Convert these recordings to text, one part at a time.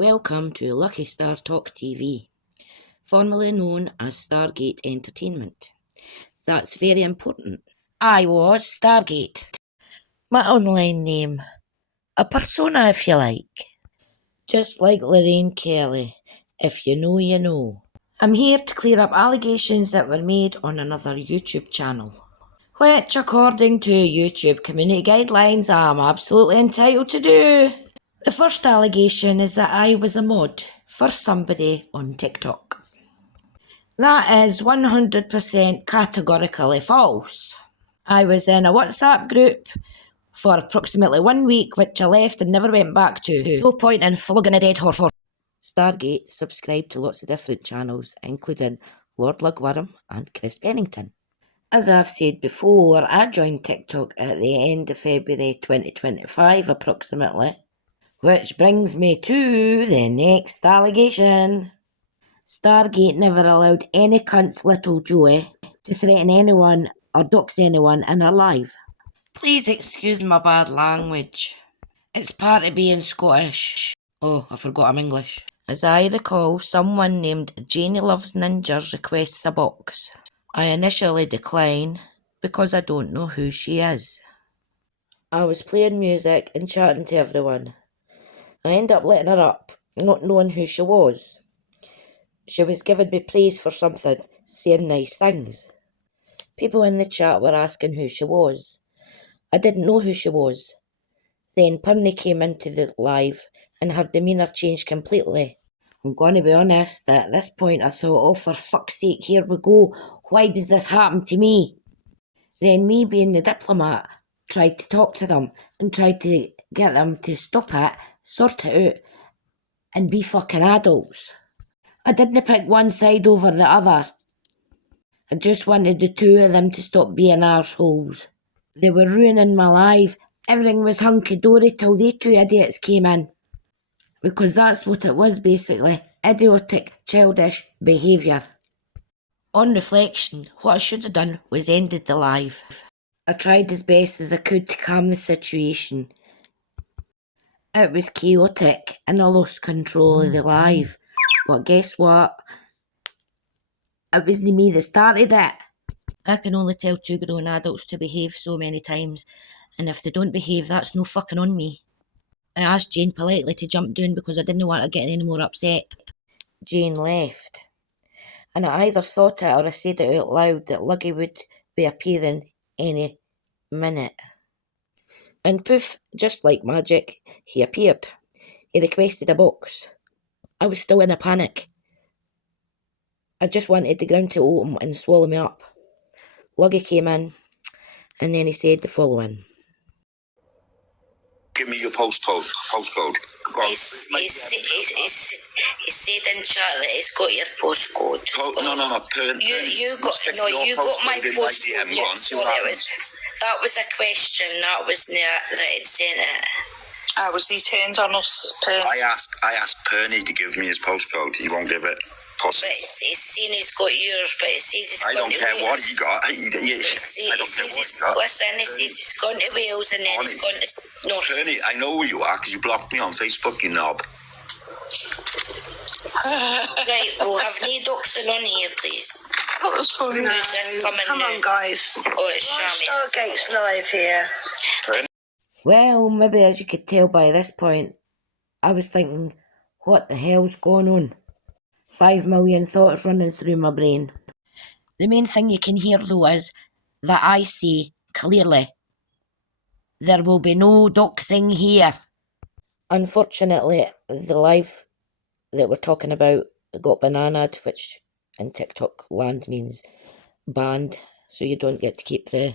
Welcome to Lucky Star Talk TV, formerly known as Stargate Entertainment. That's very important. I was Stargate. My online name. A persona, if you like. Just like Lorraine Kelly. If you know, you know. I'm here to clear up allegations that were made on another YouTube channel, which, according to YouTube community guidelines, I'm absolutely entitled to do. The first allegation is that I was a mod for somebody on TikTok. That is 100% categorically false. I was in a WhatsApp group for approximately 1 week, which I left and never went back to. No point in flogging a dead horse. Stargate subscribed to lots of different channels, including Lord Lugworm and Chris Bennington. As I've said before, I joined TikTok at the end of February 2025 approximately. Which brings me to the next allegation. Stargate never allowed any cunt's little Joey to threaten anyone or dox anyone in her live. Please excuse my bad language. It's part of being Scottish. Oh, I forgot I'm English. As I recall, someone named Janie Loves Ninjas requests a box. I initially decline because I don't know who she is. I was playing music and chatting to everyone. I ended up letting her up, not knowing who she was. She was giving me praise for something, saying nice things. People in the chat were asking who she was. I didn't know who she was. Then Purny came into the live and her demeanour changed completely. I'm going to be honest, at this point I thought, oh for fuck's sake, here we go. Why does this happen to me? Then me being the diplomat tried to talk to them and tried to get them to stop it, sort it out, and be fucking adults. I didn't pick one side over the other. I just wanted the two of them to stop being arseholes. They were ruining my life. Everything was hunky-dory till they two idiots came in. Because that's what it was basically. Idiotic, childish behaviour. On reflection, what I should have done was ended the live. I tried as best as I could to calm the situation. It was chaotic and I lost control of the live. But guess what? It wasn't me that started it. I can only tell two grown adults to behave so many times, and if they don't behave, that's no fucking on me. I asked Jane politely to jump down because I didn't want her getting any more upset. Jane left, and I either thought it or I said it out loud that Luggy would be appearing any minute. And poof, just like magic, he appeared. He requested a box. I was still in a panic. I just wanted the ground to open and swallow me up. Luggy came in, and then he said the following. Give me your postcode. Go on. He said in chat that he's got your postcode. No. You got my postcode. Yeah, sorry, that was a question. That was that he'd sent it. Was he turned on us? I asked Purny to give me his postcode. He won't give it. But he's saying he's got yours, but it says he's I gone don't to care Wales. what he got. I don't care what he got. Listen, he says he's gone to Wales and then he's gone to North. Purny, I know who you are because you blocked me on Facebook, you knob. Right, we'll have no doxing on here, please. That was funny. Come on, guys. Oh, it's Shammy. Stargate's live here. Well, maybe as you could tell by this point, I was thinking, what the hell's going on? 5 million thoughts running through my brain. The main thing you can hear though is that I say clearly, there will be no doxing here. Unfortunately, the live that we're talking about got bananaed, which in TikTok land means banned, so you don't get the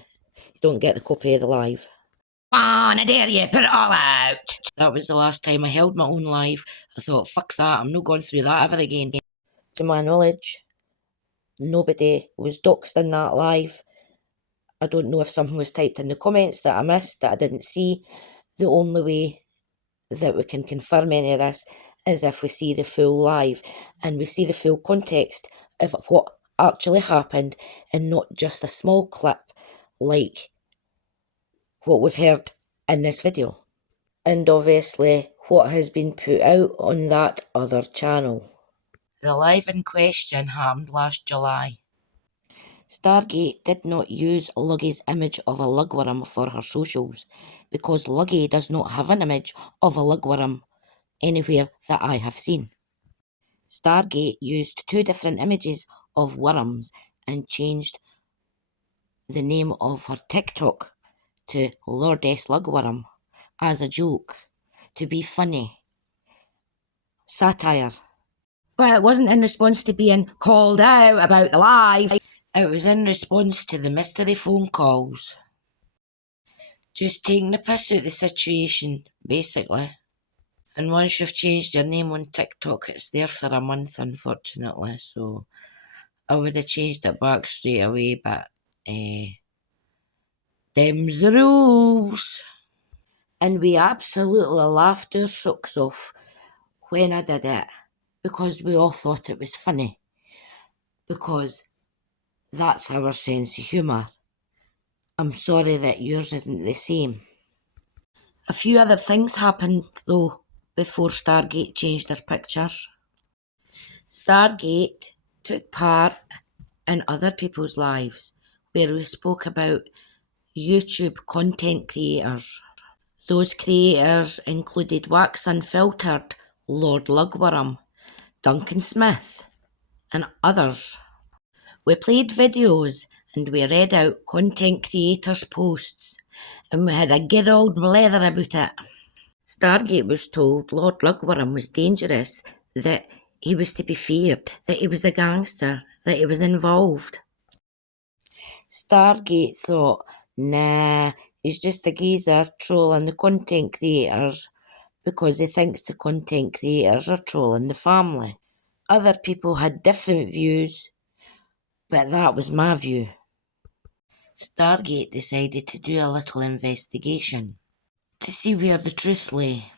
copy of the live. On, I dare you, put it all out. That was the last time I held my own live. I thought, fuck that, I'm not going through that ever again. To my knowledge, nobody was doxed in that live. I don't know if something was typed in the comments that I missed, that I didn't see. The only way that we can confirm any of this is if we see the full live and we see the full context of what actually happened and not just a small clip like what we've heard in this video. And obviously what has been put out on that other channel. The live in question happened last July. Stargate did not use Luggy's image of a lugworm for her socials because Luggy does not have an image of a lugworm anywhere that I have seen. Stargate used 2 different images of worms and changed the name of her TikTok to Lordess Lugworm as a joke, to be funny, satire. But it wasn't in response to being called out about the live. It was in response to the mystery phone calls. Just taking the piss out of the situation, basically. And once you've changed your name on TikTok, it's there for a month, unfortunately. So I would have changed it back straight away, but them's the rules. And we absolutely laughed our socks off when I did it, because we all thought it was funny. Because that's our sense of humour. I'm sorry that yours isn't the same. A few other things happened, though, before Stargate changed their pictures. Stargate took part in other people's lives, where we spoke about YouTube content creators. Those creators included Wax Unfiltered, Lord Lugworm, Duncan Smith, and others. We played videos and we read out content creators' posts, and we had a good old blather about it. Stargate was told Lord Lugworm was dangerous, that he was to be feared, that he was a gangster, that he was involved. Stargate thought, nah, he's just a geezer trolling the content creators because he thinks the content creators are trolling the family. Other people had different views, but that was my view. Stargate decided to do a little investigation to see where the truth lay.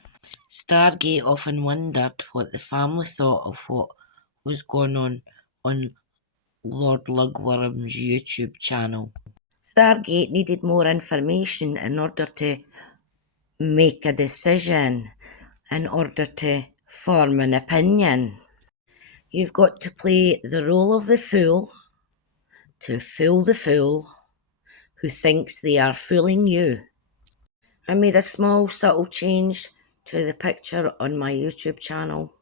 Stargate often wondered what the family thought of what was going on Lord Lugworm's YouTube channel. Stargate needed more information in order to make a decision, in order to form an opinion. You've got to play the role of the fool to fool the fool who thinks they are fooling you. I made a small subtle change to the picture on my YouTube channel.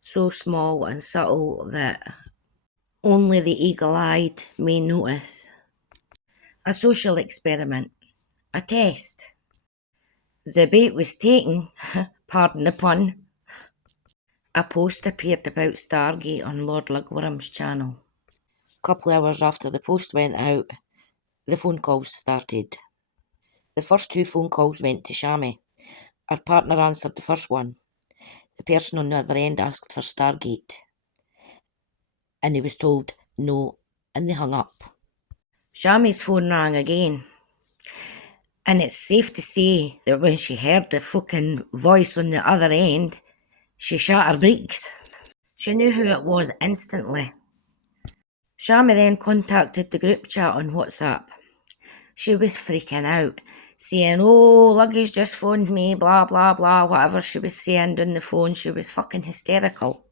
So small and subtle that only the eagle-eyed may notice. A social experiment. A test. The bait was taken, pardon the pun. A post appeared about Stargate on Lord Lugworm's channel. A couple of hours after the post went out, the phone calls started. The first 2 phone calls went to Shammy. Our partner answered the first one. The person on the other end asked for Stargate, and he was told no, and they hung up. Shammy's phone rang again, and it's safe to say that when she heard the fucking voice on the other end, she shot her brakes. She knew who it was instantly. Shammy then contacted the group chat on WhatsApp. She was freaking out, saying, oh, Luggy's just phoned me, blah, blah, blah, whatever she was saying on the phone. She was fucking hysterical.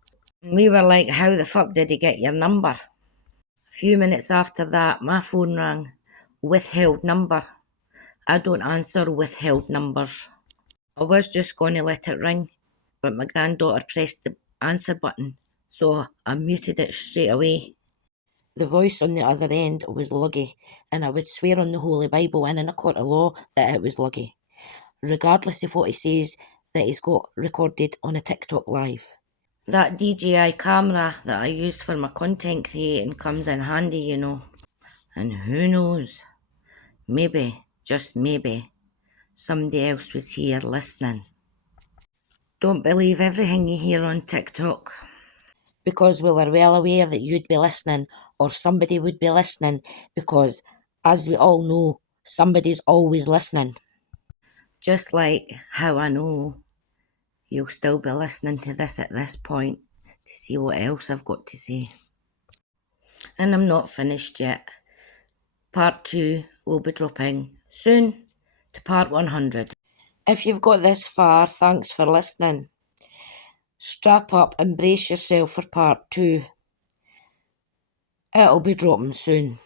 And we were like, how the fuck did he get your number? A few minutes after that, my phone rang. Withheld number. I don't answer withheld numbers. I was just going to let it ring, but my granddaughter pressed the answer button, so I muted it straight away. The voice on the other end was Luggy, and I would swear on the Holy Bible and in a court of law that it was Luggy, regardless of what he says that he's got recorded on a TikTok live. That DJI camera that I use for my content creating comes in handy, you know. And who knows, maybe, just maybe, somebody else was here listening. Don't believe everything you hear on TikTok. Because we were well aware that you'd be listening, or somebody would be listening, because, as we all know, somebody's always listening. Just like how I know you'll still be listening to this at this point to see what else I've got to say. And I'm not finished yet. Part 2 will be dropping soon to part 100. If you've got this far, thanks for listening. Strap up and brace yourself for part 2. It'll be dropping soon.